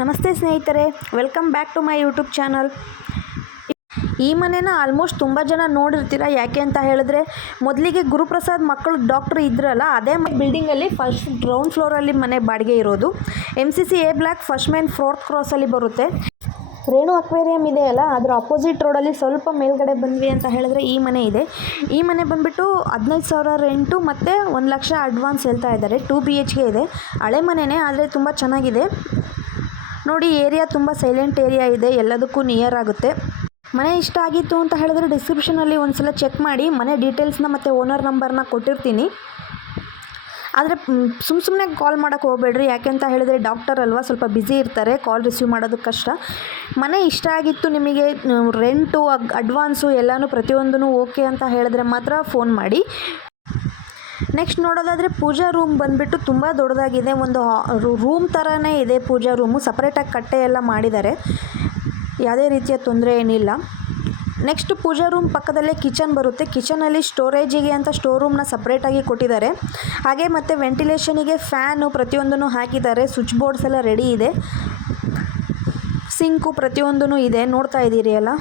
ನಮಸ್ತೆ ಸ್ನೇಹಿತರೆ, welcome back to my YouTube channel. ಈ ಮನೆನ ಆಲ್ಮೋಸ್ಟ್ ತುಂಬ ಜನ ನೋಡಿರ್ತೀರ. ಯಾಕೆ ಅಂತ ಹೇಳಿದ್ರೆ, ಮೊದಲಿಗೆ ಗುರುಪ್ರಸಾದ್ ಮಕ್ಕಳು ಡಾಕ್ಟ್ರ್ ಇದ್ರಲ್ಲ, ಅದೇ ಬಿಲ್ಡಿಂಗಲ್ಲಿ ಫಸ್ಟ್ ಗ್ರೌಂಡ್ ಫ್ಲೋರಲ್ಲಿ ಮನೆ ಬಾಡಿಗೆ ಇರೋದು. MCC A block first main 4th ಕ್ರಾಸಲ್ಲಿ ಬರುತ್ತೆ. ರೇಣು ಅಕ್ವೇರಿಯಂ ಇದೆಯಲ್ಲ, ಅದರ ಅಪೋಸಿಟ್ ರೋಡಲ್ಲಿ ಸ್ವಲ್ಪ ಮೇಲ್ಗಡೆ ಬಂದ್ವಿ ಅಂತ ಹೇಳಿದ್ರೆ ಈ ಮನೆ ಇದೆ. ಈ ಮನೆ ಬಂದುಬಿಟ್ಟು 15,000 ರೆಂಟು ಮತ್ತು 1 ಲಕ್ಷ ಅಡ್ವಾನ್ಸ್ ಹೇಳ್ತಾ ಇದ್ದಾರೆ. 2 BHK ಇದೆ. ಹಳೆ ಮನೆಯೇ, ಆದರೆ ತುಂಬ ಚೆನ್ನಾಗಿದೆ ನೋಡಿ. ಏರಿಯಾ ತುಂಬ ಸೈಲೆಂಟ್ ಏರಿಯಾ ಇದೆ, ಎಲ್ಲದಕ್ಕೂ ನಿಯರ್ ಆಗುತ್ತೆ. ಮನೆ ಇಷ್ಟ ಆಗಿತ್ತು ಅಂತ ಹೇಳಿದ್ರೆ ಡಿಸ್ಕ್ರಿಪ್ಷನಲ್ಲಿ ಒಂದು ಸಲ ಚೆಕ್ ಮಾಡಿ. ಮನೆ ಡೀಟೇಲ್ಸ್ನ ಮತ್ತು ಓನರ್ ನಂಬರ್ನ ಕೊಟ್ಟಿರ್ತೀನಿ. ಆದರೆ ಸುಮ್ಮನೆ ಕಾಲ್ ಮಾಡೋಕ್ಕೆ ಹೋಗಬೇಡ್ರಿ. ಯಾಕೆ ಅಂತ ಹೇಳಿದರೆ ಡಾಕ್ಟರ್ ಅಲ್ವಾ, ಸ್ವಲ್ಪ ಬ್ಯುಸಿ ಇರ್ತಾರೆ, ಕಾಲ್ ರಿಸೀವ್ ಮಾಡೋದು ಕಷ್ಟ. ಮನೆ ಇಷ್ಟ ಆಗಿತ್ತು ನಿಮಗೆ, ರೆಂಟು ಅಡ್ವಾನ್ಸು ಎಲ್ಲನೂ ಪ್ರತಿಯೊಂದೂ ಓಕೆ ಅಂತ ಹೇಳಿದ್ರೆ ಮಾತ್ರ ಫೋನ್ ಮಾಡಿ. ನೆಕ್ಸ್ಟ್ ನೋಡೋದಾದರೆ ಪೂಜಾ ರೂಮ್ ಬಂದುಬಿಟ್ಟು ತುಂಬ ದೊಡ್ಡದಾಗಿದೆ. ಒಂದು ರೂಮ್ ಥರನೇ ಇದೆ ಪೂಜಾ ರೂಮು. ಸಪ್ರೇಟಾಗಿ ಕಟ್ಟೆ ಎಲ್ಲ ಮಾಡಿದ್ದಾರೆ, ಯಾವುದೇ ರೀತಿಯ ತೊಂದರೆ ಏನಿಲ್ಲ. ನೆಕ್ಸ್ಟ್ ಪೂಜಾ ರೂಮ್ ಪಕ್ಕದಲ್ಲೇ ಕಿಚನ್ ಬರುತ್ತೆ. ಕಿಚನಲ್ಲಿ ಸ್ಟೋರೇಜಿಗೆ ಅಂತ ಸ್ಟೋರ್ ರೂಮ್ನ ಸಪ್ರೇಟಾಗಿ ಕೊಟ್ಟಿದ್ದಾರೆ. ಹಾಗೆ ಮತ್ತು ವೆಂಟಿಲೇಷನಿಗೆ ಫ್ಯಾನು ಪ್ರತಿಯೊಂದನ್ನು ಹಾಕಿದ್ದಾರೆ. ಸ್ವಿಚ್ ಬೋರ್ಡ್ಸ್ ಎಲ್ಲ ರೆಡಿ ಇದೆ. ಸಿಂಕು ಪ್ರತಿಯೊಂದೂ ಇದೆ, ನೋಡ್ತಾ ಇದ್ದೀರಿ ಅಲ್ಲ.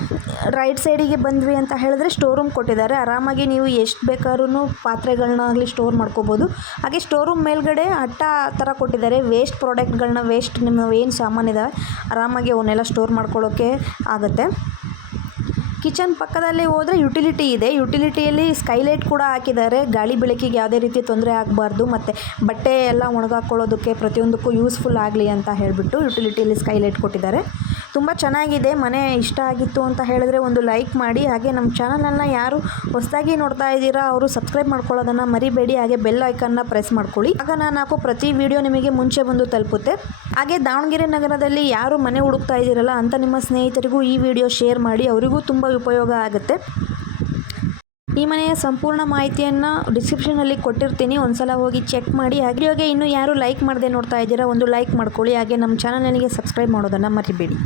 ರೈಟ್ ಸೈಡಿಗೆ ಬಂದ್ವಿ ಅಂತ ಹೇಳಿದ್ರೆ ಸ್ಟೋರ್ ರೂಮ್ ಕೊಟ್ಟಿದ್ದಾರೆ. ಆರಾಮಾಗಿ ನೀವು ಎಷ್ಟು ಬೇಕಾದ್ರೂ ಪಾತ್ರೆಗಳನ್ನಾಗಲಿ ಸ್ಟೋರ್ ಮಾಡ್ಕೋಬೋದು. ಹಾಗೆ ಸ್ಟೋರ್ ರೂಮ್ ಮೇಲ್ಗಡೆ ಅಟ್ಟ ಥರ ಕೊಟ್ಟಿದ್ದಾರೆ. ವೇಸ್ಟ್ ಪ್ರಾಡಕ್ಟ್ಗಳನ್ನ, ವೇಸ್ಟ್ ನಿಮ್ಮ ಏನು ಸಾಮಾನಿದ್ದಾವೆ ಆರಾಮಾಗಿ ಅವನ್ನೆಲ್ಲ ಸ್ಟೋರ್ ಮಾಡ್ಕೊಳ್ಳೋಕ್ಕೆ ಆಗುತ್ತೆ. ಕಿಚನ್ ಪಕ್ಕದಲ್ಲಿ ಹೋದರೆ ಯುಟಿಲಿಟಿ ಇದೆ. ಯುಟಿಲಿಟಿಯಲ್ಲಿ ಸ್ಕೈಲೈಟ್ ಕೂಡ ಹಾಕಿದ್ದಾರೆ. ಗಾಳಿ ಬೆಳಕಿಗೆ ಯಾವುದೇ ರೀತಿ ತೊಂದರೆ ಆಗಬಾರ್ದು, ಮತ್ತು ಬಟ್ಟೆ ಎಲ್ಲ ಒಣಗಾಕೊಳ್ಳೋದಕ್ಕೆ ಪ್ರತಿಯೊಂದಕ್ಕೂ ಯೂಸ್ಫುಲ್ ಆಗಲಿ ಅಂತ ಹೇಳಿಬಿಟ್ಟು ಯುಟಿಲಿಟಿಯಲ್ಲಿ ಸ್ಕೈಲೈಟ್ ಕೊಟ್ಟಿದ್ದಾರೆ. ತುಂಬ ಚೆನ್ನಾಗಿದೆ. ಮನೆ ಇಷ್ಟ ಆಗಿತ್ತು ಅಂತ ಹೇಳಿದ್ರೆ ಒಂದು ಲೈಕ್ ಮಾಡಿ. ಹಾಗೆ ನಮ್ಮ ಚಾನಲನ್ನು ಯಾರು ಹೊಸದಾಗಿ ನೋಡ್ತಾ ಇದ್ದೀರಾ ಅವರು ಸಬ್ಸ್ಕ್ರೈಬ್ ಮಾಡ್ಕೊಳ್ಳೋದನ್ನು ಮರಿಬೇಡಿ. ಹಾಗೆ ಬೆಲ್ ಐಕನ್ನ ಪ್ರೆಸ್ ಮಾಡ್ಕೊಳ್ಳಿ, ಆಗ ನಾನು ಹಾಕೋ ಪ್ರತಿ ವಿಡಿಯೋ ನಿಮಗೆ ಮುಂಚೆ ಬಂದು ತಲುಪುತ್ತೆ. ಹಾಗೆ ದಾವಣಗೆರೆ ನಗರದಲ್ಲಿ ಯಾರು ಮನೆ ಹುಡುಕ್ತಾ ಇದ್ದೀರಲ್ಲ ಅಂತ ನಿಮ್ಮ ಸ್ನೇಹಿತರಿಗೂ ಈ ವಿಡಿಯೋ ಶೇರ್ ಮಾಡಿ, ಅವರಿಗೂ ತುಂಬ ಉಪಯೋಗ ಆಗುತ್ತೆ. ಈ ಮನೆಯ ಸಂಪೂರ್ಣ ಮಾಹಿತಿಯನ್ನು ಡಿಸ್ಕ್ರಿಪ್ಷನಲ್ಲಿ ಕೊಟ್ಟಿರ್ತೀನಿ, ಒಂದ್ಸಲ ಹೋಗಿ ಚೆಕ್ ಮಾಡಿ. ಹಾಗೆ ಇನ್ನೂ ಯಾರು ಲೈಕ್ ಮಾಡದೆ ನೋಡ್ತಾ ಇದ್ದೀರಾ ಒಂದು ಲೈಕ್ ಮಾಡ್ಕೊಳ್ಳಿ. ಹಾಗೆ ನಮ್ಮ ಚಾನಲ್ಗೆ ಸಬ್ಸ್ಕ್ರೈಬ್ ಮಾಡೋದನ್ನು ಮರಿಬೇಡಿ.